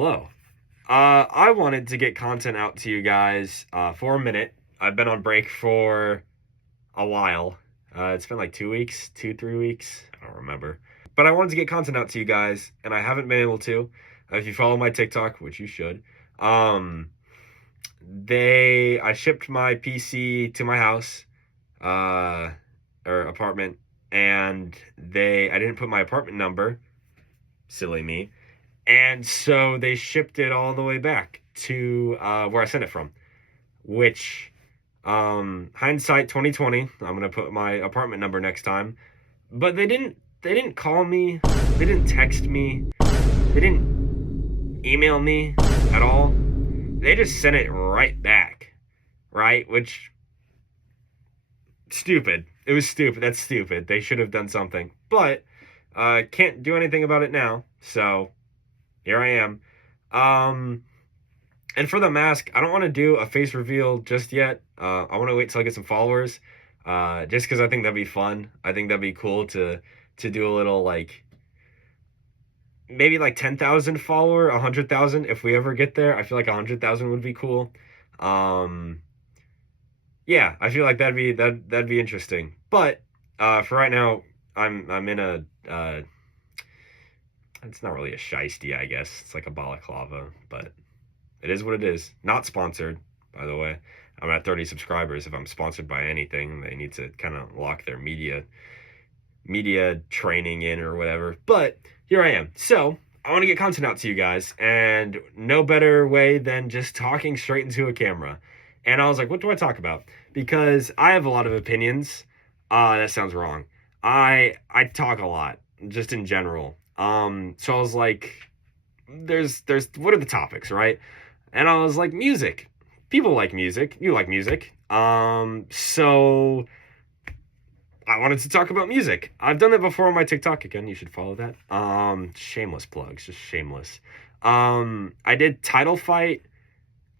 Hello. I wanted to get content out to you guys for a minute. I've been on break for a while. It's been like 2 weeks, 3 weeks. I don't remember. But I wanted to get content out to you guys, and I haven't been able to. If you follow my TikTok, which you should, I shipped my PC to my house, or apartment, and I didn't put my apartment number. Silly me. And so they shipped it all the way back to where I sent it from, which, hindsight 2020, I'm going to put my apartment number next time. But they didn't call me, they didn't text me, they didn't email me at all. They just sent it right back, right? Which, stupid. It was stupid. That's stupid. They should have done something. But, can't do anything about it now, so here I am. And for the mask, I don't want to do a face reveal just yet. I want to wait till I get some followers, just because I think that'd be fun. I think that'd be cool to do a little, like, maybe like 10,000 follower, 100,000 if we ever get there. I feel like 100,000 would be cool. Yeah, I feel like that'd be interesting. But for right now, I'm in a it's not really a shiesty, I guess. It's like a balaclava, but it is what it is. Not sponsored, by the way. I'm at 30 subscribers. If I'm sponsored by anything, they need to kind of lock their media training in or whatever. But here I am. So I want to get content out to you guys, and no better way than just talking straight into a camera. And I was like, what do I talk about? Because I have a lot of opinions. That sounds wrong. I talk a lot, just in general. So I was like, there's what are the topics, right? And I was like, music. People like music. You like music. So I wanted to talk about music. I've done that before on my TikTok. Again, you should follow that. Shameless plugs, just shameless. I did Title Fight,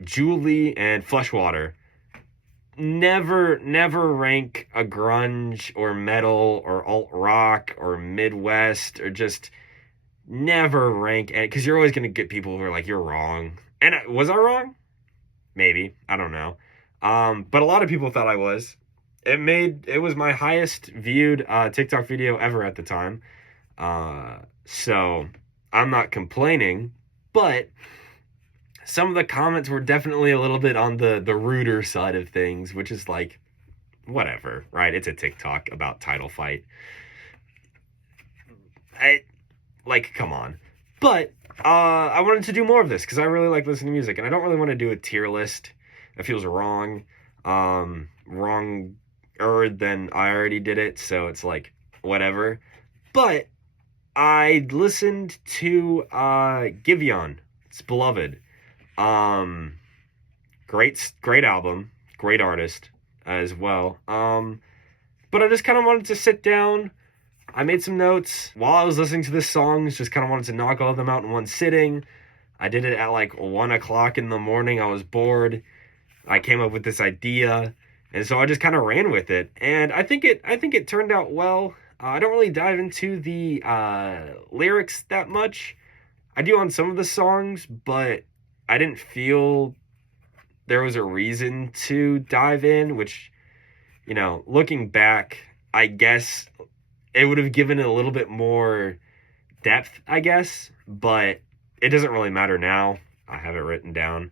Julie, and Fleshwater. Never rank a grunge or metal or alt rock or Midwest, or just never rank it, because you're always going to get people who are like, you're wrong. And was I wrong? Maybe. I don't know. But a lot of people thought I was. It was my highest viewed TikTok video ever at the time. So I'm not complaining, but some of the comments were definitely a little bit on the ruder side of things, which is like, whatever, right? It's a TikTok about Title Fight. Come on. But I wanted to do more of this because I really like listening to music, and I don't really want to do a tier list. It feels wrong. Wronger than I already did it, so it's like, whatever. But I listened to GIVÄON. It's Beloved. Great album, great artist as well. But I just kind of wanted to sit down. I made some notes while I was listening to the songs, just kind of wanted to knock all of them out in one sitting. I did it at like 1 o'clock in the morning. I was bored. I came up with this idea, and so I just kind of ran with it. And I think it turned out well. I don't really dive into the lyrics that much. I do on some of the songs, but I didn't feel there was a reason to dive in, which, looking back, I guess it would have given it a little bit more depth, I guess, but it doesn't really matter now. I have it written down.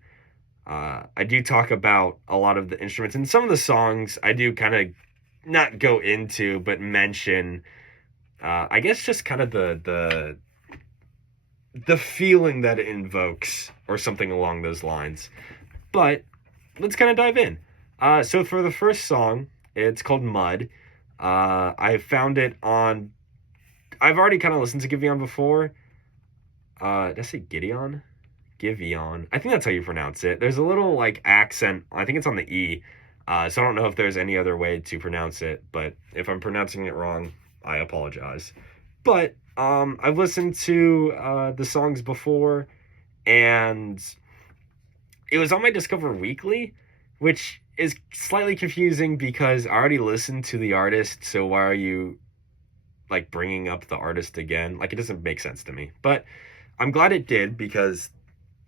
I do talk about a lot of the instruments, and some of the songs I do kind of not go into, but mention, I guess, just kind of the feeling that it invokes, or something along those lines. But let's kind of dive in. So for the first song, it's called Mud. I found it on, I've already kind of listened to GIVÄON before. Did I say Gideon? GIVÄON. I think that's how you pronounce it. There's a little like accent. I think it's on the E. So I don't know if there's any other way to pronounce it, but if I'm pronouncing it wrong, I apologize. But I've listened to the songs before, and it was on my Discover Weekly, which is slightly confusing because I already listened to the artist, so why are you bringing up the artist again? It doesn't make sense to me. But I'm glad it did, because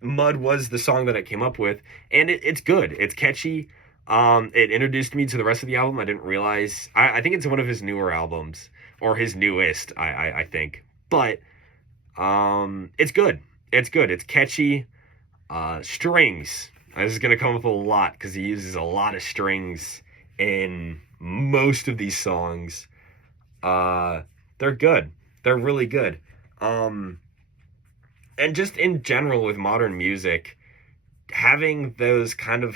Mud was the song that I came up with, and it's good. It's catchy. It introduced me to the rest of the album. I didn't realize. I think it's one of his newer albums, or his newest. I think, but it's good. It's good. It's catchy. Strings. This is gonna come up a lot because he uses a lot of strings in most of these songs. They're good. They're really good. And just in general with modern music, having those kind of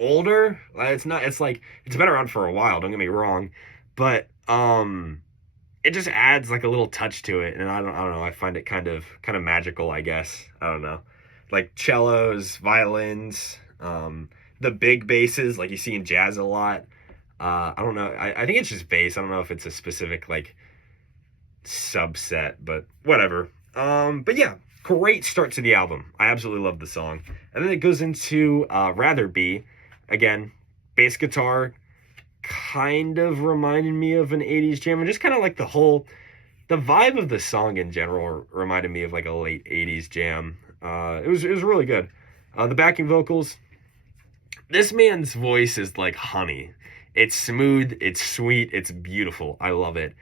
older, it's not. It's like it's been around for a while. Don't get me wrong, but it just adds like a little touch to it, and I don't know. I find it kind of magical. I guess I don't know, like cellos, violins, the big basses like you see in jazz a lot. I don't know. I think it's just bass. I don't know if it's a specific like subset, but whatever. But yeah, great start to the album. I absolutely love the song, and then it goes into Rather Be. Again, bass guitar kind of reminded me of an 80s jam, and just kind of like the vibe of the song in general reminded me of like a late 80s jam. It was really good. The backing vocals, this man's voice is like honey. It's smooth, it's sweet, it's beautiful. I love it.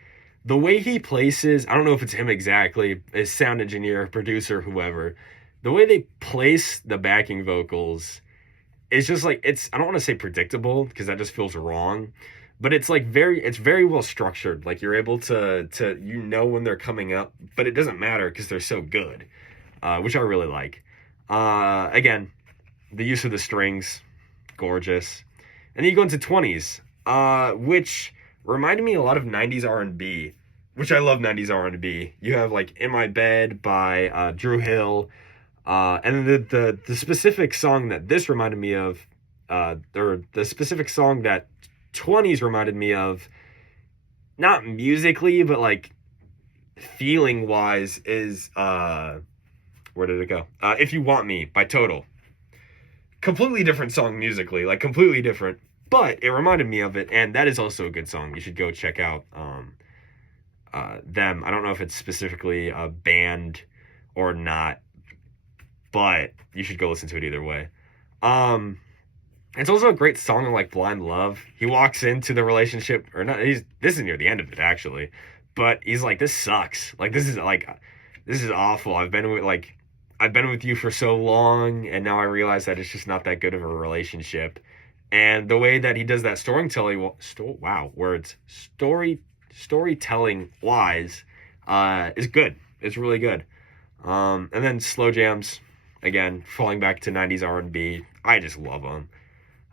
The way he places, I don't know if it's him exactly, his sound engineer, producer, whoever, the way they place the backing vocals, it's just like, I don't want to say predictable because that just feels wrong, but it's like it's very well structured. Like you're able to when they're coming up, but it doesn't matter because they're so good, which I really like. Again, the use of the strings, gorgeous. And then you go into 20s, which reminded me a lot of 90s R&B, which I love 90s R&B. You have like In My Bed by Drew Hill. And the specific song that this reminded me of, or the specific song that 20s reminded me of, not musically, but like feeling wise, is where did it go? If You Want Me by Total. Completely different song musically, like completely different, but it reminded me of it, and that is also a good song. You should go check out them. I don't know if it's specifically a band or not, but you should go listen to it either way. It's also a great song on like Blind Love. He walks into the relationship, or not, this is near the end of it actually, but he's like, this sucks. Like this is awful. I've been with you for so long, and now I realize that it's just not that good of a relationship. And the way that he does that storytelling wise, is good. It's really good. And then slow jams, again, falling back to 90s R&B. I just love them.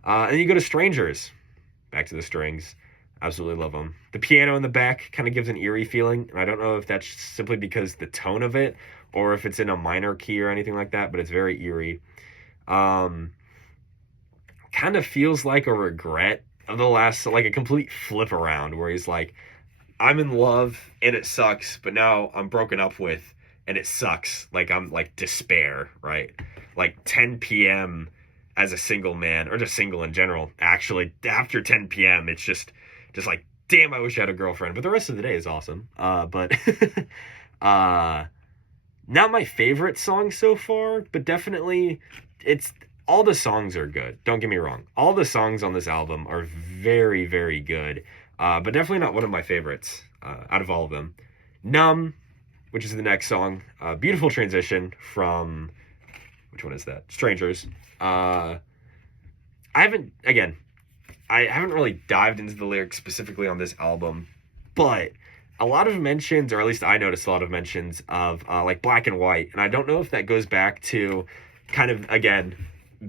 And then you go to Strangers, back to the strings. Absolutely love them. The piano in the back kind of gives an eerie feeling, and I don't know if that's simply because the tone of it, or if it's in a minor key or anything like that, but it's very eerie. Kind of feels like a regret of the last, like a complete flip around, where he's like, I'm in love and it sucks, but now I'm broken up with and it sucks. Like I'm like despair, right? Like 10 p.m. as a single man, or just single in general. Actually, after 10 p.m., it's just like, damn, I wish I had a girlfriend. But the rest of the day is awesome. But not my favorite song so far, but definitely all the songs are good. Don't get me wrong. All the songs on this album are very, very good. But definitely not one of my favorites out of all of them. Numb, which is the next song. Beautiful transition from, which one is that? Strangers. I haven't really dived into the lyrics specifically on this album, but a lot of mentions, or at least I noticed a lot of mentions of like black and white. And I don't know if that goes back to kind of, again,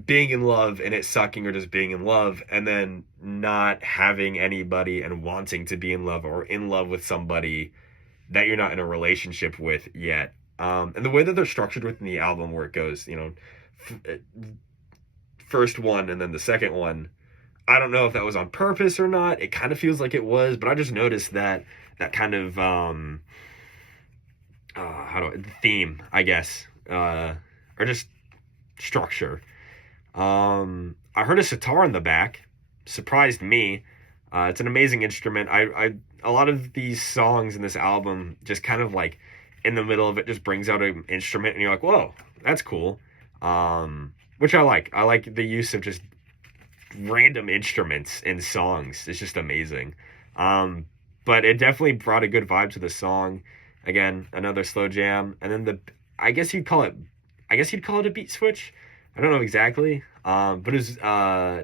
being in love and it sucking, or just being in love and then not having anybody and wanting to be in love, or in love with somebody that you're not in a relationship with yet. And the way that they're structured within the album, where it goes, first one and then the second one, I don't know if that was on purpose or not. It kind of feels like it was, but I just noticed that kind of theme, I guess, or just structure. I heard a sitar in the back, surprised me. It's an amazing instrument. A lot of these songs in this album just kind of like in the middle of it just brings out an instrument, and you're like, whoa, that's cool. Which I like. I like the use of just random instruments in songs. It's just amazing. But it definitely brought a good vibe to the song. Again, another slow jam, and then I guess you'd call it a beat switch. I don't know exactly. But it was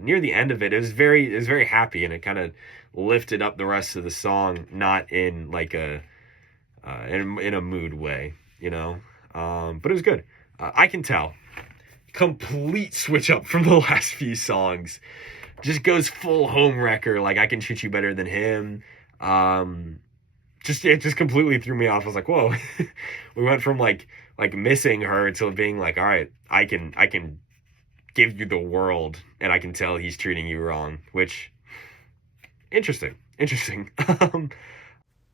near the end of it. It was very happy, and it kind of lifted up the rest of the song, not in like a in a mood way, you know. But it was good. I can tell. Complete switch up from the last few songs. Just goes full home wrecker. Like, I Can Treat You Better Than Him. It just completely threw me off. I was like, whoa. We went from like missing her to being like, all right, I can give you the world, and I can tell he's treating you wrong. Which, interesting.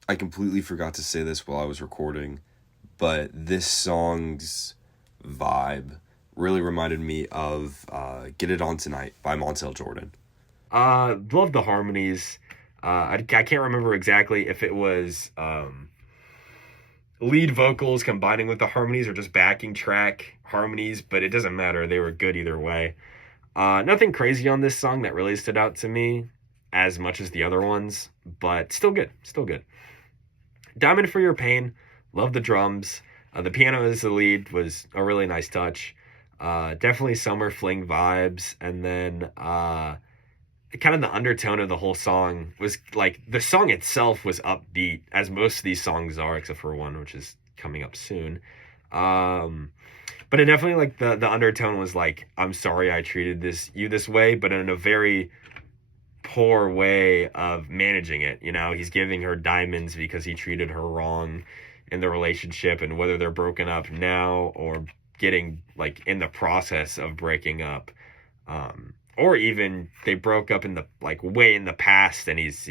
I completely forgot to say this while I was recording, but this song's vibe really reminded me of Get It On Tonight by Montel Jordan. Love the harmonies. I can't remember exactly if it was lead vocals combining with the harmonies or just backing track harmonies, but it doesn't matter. They were good either way. Nothing crazy on this song that really stood out to me as much as the other ones, but still good. Diamond for Your Pain. Love the drums. The piano as the lead was a really nice touch. Definitely summer fling vibes. And then kind of the undertone of the whole song was like, the song itself was upbeat, as most of these songs are, except for one, which is coming up soon. But it definitely, like, the undertone was like, I'm sorry I treated you this way, but in a very poor way of managing it. You know, he's giving her diamonds because he treated her wrong in the relationship, and whether they're broken up now or getting like in the process of breaking up, or even they broke up in the like way in the past, and he's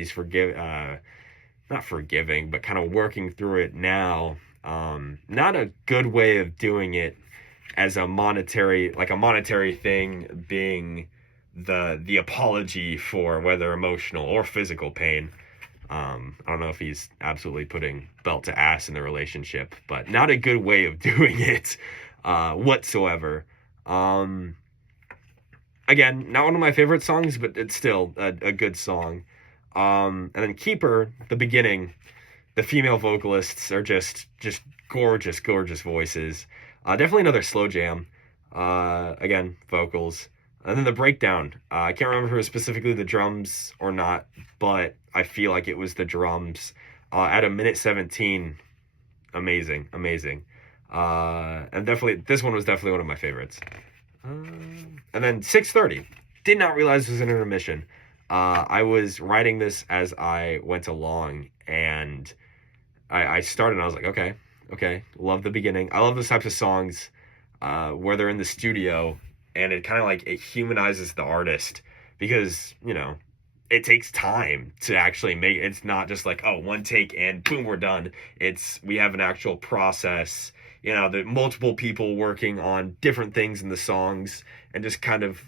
not forgiving, but kind of working through it now. Not a good way of doing it, as a monetary thing being the apology for whether emotional or physical pain. I don't know if he's absolutely putting belt to ass in the relationship, but not a good way of doing it whatsoever. Again, not one of my favorite songs, but it's still a good song. And then Keeper, the beginning, the female vocalists are just gorgeous voices. Definitely another slow jam. Again, vocals. And then the breakdown. I can't remember if it was specifically the drums or not, but I feel like it was the drums. At a minute 17, amazing. And definitely, this one was definitely one of my favorites. And then 6:30. Did not realize it was an intermission. I was writing this as I went along, and I started, and I was like, okay, love the beginning. I love those types of songs where they're in the studio, and it kind of like, it humanizes the artist, because, you know, it takes time to actually make it. It's not just like, oh, one take and boom, we're done. We have an actual process, you know, the multiple people working on different things in the songs, and just kind of,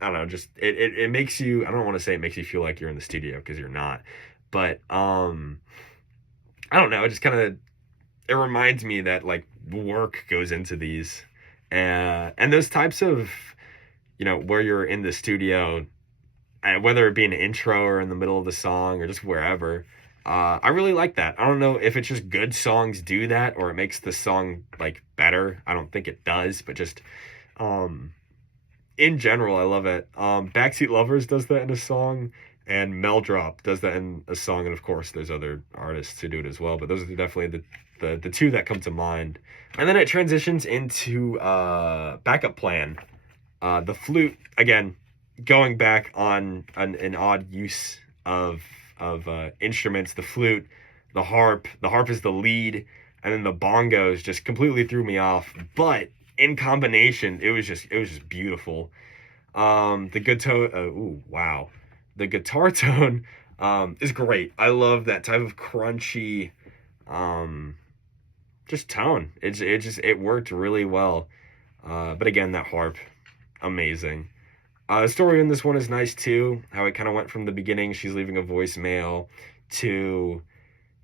I don't know, just it makes you, I don't want to say it makes you feel like you're in the studio, because you're not, but I don't know, it just kind of, it reminds me that like work goes into these, and those types of, you know, where you're in the studio, whether it be an intro or in the middle of the song or just wherever, I really like that. I don't know if it's just good songs do that, or it makes the song like better. I don't think it does, but just in general, I love it. Backseat Lovers does that in a song, and Mel Drop does that in a song, and of course there's other artists who do it as well, but those are definitely the two that come to mind. And then it transitions into Backup Plan. The flute, again, going back on an odd use of instruments. The flute, the harp is the lead, and then the bongos just completely threw me off, but in combination, it was just beautiful. The guitar tone is great. I love that type of crunchy just tone. It worked really well. But again, that harp, amazing. The story in this one is nice too. How it kind of went from the beginning, she's leaving a voicemail, to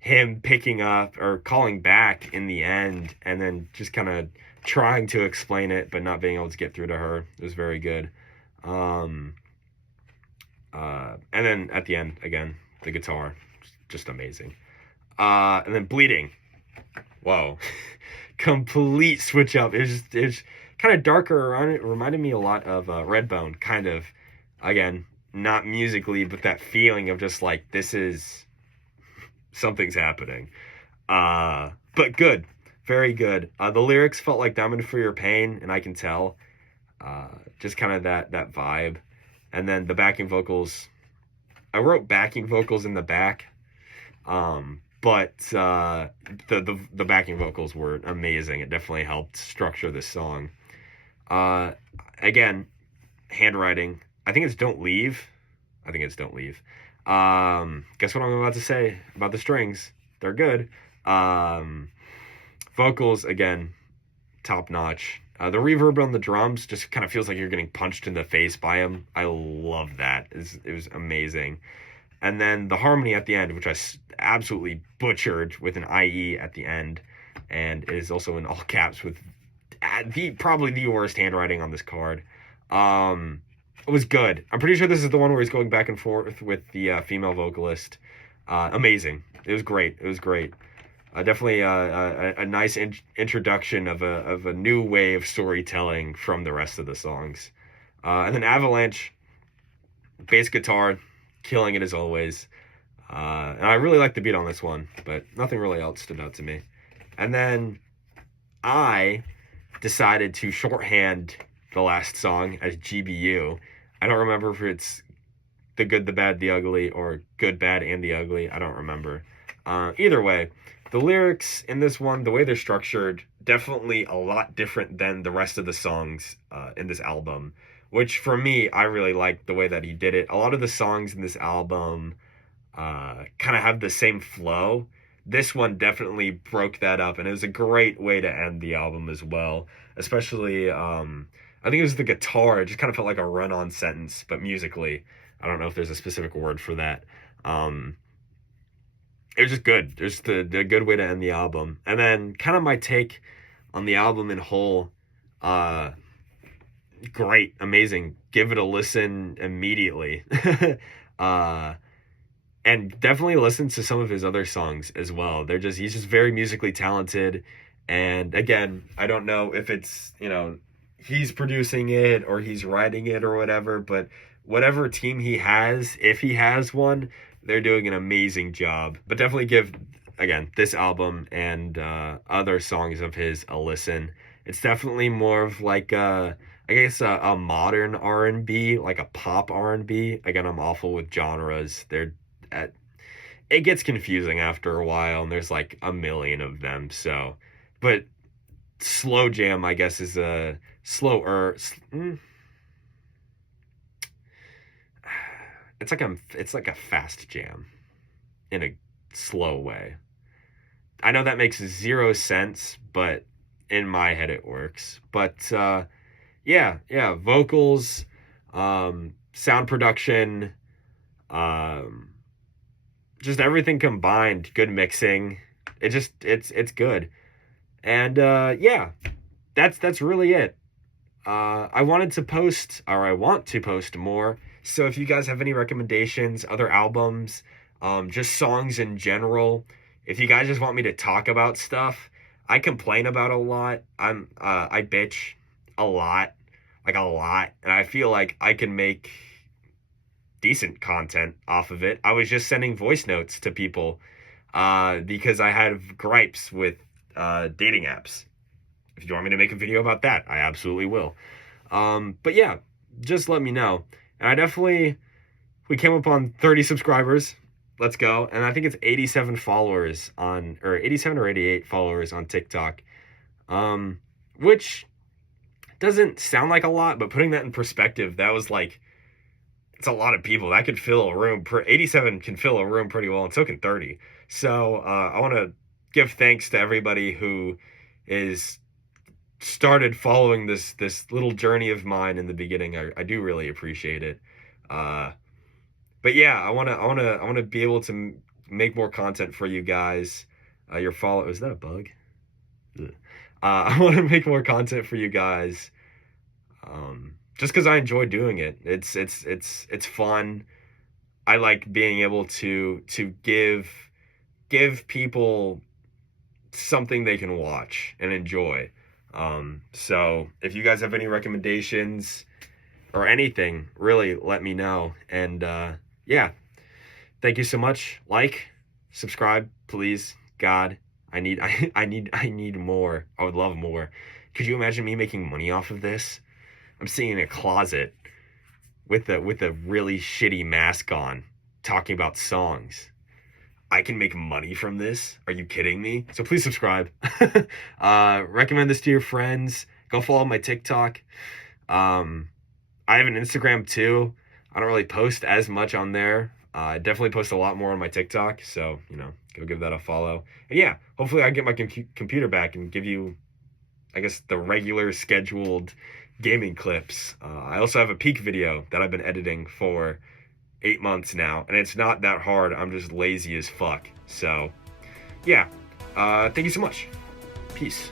him picking up or calling back in the end and then just kind of trying to explain it but not being able to get through to her. It was very good. And then at the end, again, the guitar, just amazing. And then Bleeding. Whoa. Complete switch up. It's kind of darker. It reminded me a lot of Redbone, kind of. Again, not musically, but that feeling of just like, this is... something's happening. But good. Very good. The lyrics felt like Diamond for Your Pain, and I can tell. Just kind of that vibe. And then the backing vocals. I wrote backing vocals in the back. But the backing vocals were amazing. It definitely helped structure this song. Again, handwriting. I think it's Don't Leave. Guess what I'm about to say about the strings? They're good. Vocals, again, top notch. The reverb on the drums just kind of feels like you're getting punched in the face by him. I love that. It was amazing. And then the harmony at the end, which I absolutely butchered with an IE at the end, and is also in all caps with probably the worst handwriting on this card. It was good. I'm pretty sure this is the one where he's going back and forth with the female vocalist. Amazing. It was great. Definitely a nice introduction of a new way of storytelling from the rest of the songs. And then Avalanche, bass guitar, killing it as always. And I really like the beat on this one, but nothing really else stood out to me. And then I decided to shorthand the last song as GBU. I don't remember if it's The Good, the Bad, the Ugly, or Good, Bad, and the Ugly. I don't remember. Either way, the lyrics in this one, the way they're structured, definitely a lot different than the rest of the songs in this album, which for me, I really like the way that he did it. A lot of the songs in this album kind of have the same flow. This one definitely broke that up, and it was a great way to end the album as well, especially... I think it was the guitar. It just kind of felt like a run-on sentence, but musically, I don't know if there's a specific word for that. It was just good. Just a good way to end the album. And then kind of my take on the album in whole. Great, amazing. Give it a listen immediately. And definitely listen to some of his other songs as well. He's just very musically talented. And again, I don't know if it's, he's producing it or he's writing it or whatever, but whatever team he has, if he has one, they're doing an amazing job. But definitely give, again, this album and other songs of his a listen. It's definitely more of like a modern R&B, like a pop R&B. Again, I'm awful with genres. It gets confusing after a while, and there's like a million of them. So, but slow jam, I guess, is a slower. It's like a fast jam in a slow way. I know that makes 0 sense, but in my head it works. But yeah, vocals, sound production, just everything combined, good mixing. It's good. And yeah, that's really it. I want to post more. So if you guys have any recommendations, other albums, just songs in general, if you guys just want me to talk about stuff, I complain about a lot. I bitch a lot, and I feel like I can make decent content off of it. I was just sending voice notes to people because I had gripes with dating apps. If you want me to make a video about that, I absolutely will. But yeah, just let me know. And we came up on 30 subscribers. Let's go. And I think it's 87 followers or 88 followers on TikTok. Which doesn't sound like a lot, but putting that in perspective, that was like, it's a lot of people. That could fill a room. 87 can fill a room pretty well, and so can 30. So I want to give thanks to everybody who is started following this little journey of mine in the beginning. I do really appreciate it. But yeah, I want to be able to make more content for you guys. Your follow, is that a bug? Ugh. I want to make more content for you guys. Just because I enjoy doing it. It's fun. I like being able to give people something they can watch and enjoy. So if you guys have any recommendations or anything, really let me know. And yeah, thank you so much. Like, subscribe, please. God, I need more. I would love more. Could you imagine me making money off of this? I'm sitting in a closet with a really shitty mask on, talking about songs. I can make money from this. Are you kidding me? So please subscribe. Recommend this to your friends. Go follow my TikTok. I have an Instagram too. I don't really post as much on there. I definitely post a lot more on my TikTok. So, go give that a follow. And yeah, hopefully I can get my computer back and give you, I guess, the regular scheduled gaming clips. I also have a peak video that I've been editing for 8 months now, and it's not that hard. I'm just lazy as fuck. So yeah, thank you so much. Peace.